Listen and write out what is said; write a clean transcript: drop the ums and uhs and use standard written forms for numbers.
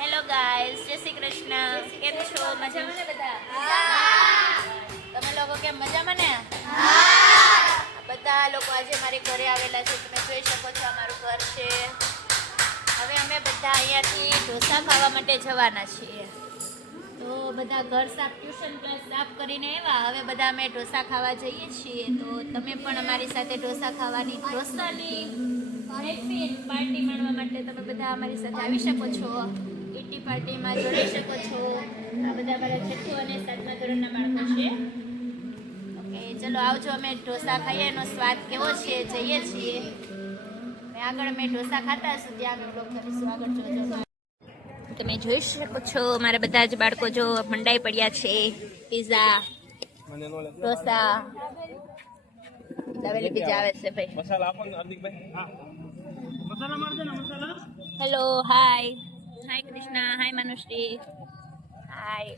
Hello guys, જય શ્રી કૃષ્ણ. કેમ છો? મજામાં ને બધા? તમે લોકો કેમ મજામાં ને? બધા લોકો આજે મારી ઘરે આવેલા છે. તમે જોઈ શકો છો અમારું ઘર છે. હવે અમે બધા અહીંયાથી ઢોસા ખાવા માટે જવાના છીએ. તો બધા ઘર સાફ, ટ્યુશન ક્લાસ સાફ કરીને આવ્યા. હવે બધા અમે ઢોસા ખાવા જઈએ છીએ. તો તમે પણ અમારી સાથે ઢોસાની પાર્ટી માણવા માટે તમે બધા અમારી સાથે આવી શકો છો. કિટી પાર્ટીમાં જોડાઈ શકો છો. આ બધા અમારા છઠ્ઠું અને સાતમા ધોરણના બાળકો છે. ઓકે, ચલો આવજો. અમે ઢોસા ખાઈએ, એનો સ્વાદ કેવો છે જઈએ છીએ. અને આગળ અમે ઢોસા ખાતા હશું, ત્યાં અમે બ્લોગ કરીશું. આગળ જોજો. તમે જોઈ શકો છો મારા બધા જ બાળકો જો મંડાઈ પડ્યા છે. પીઝા, ઢોસા, દાબેલી પીઝા આવે છે ભાઈ. મસાલા આપો ને હાર્દિકભાઈ. હા, મસાલા મારજો ને મસાલા. હેલો, હાય કૃષ્ણા, હાય મનુશ્રી, હાય.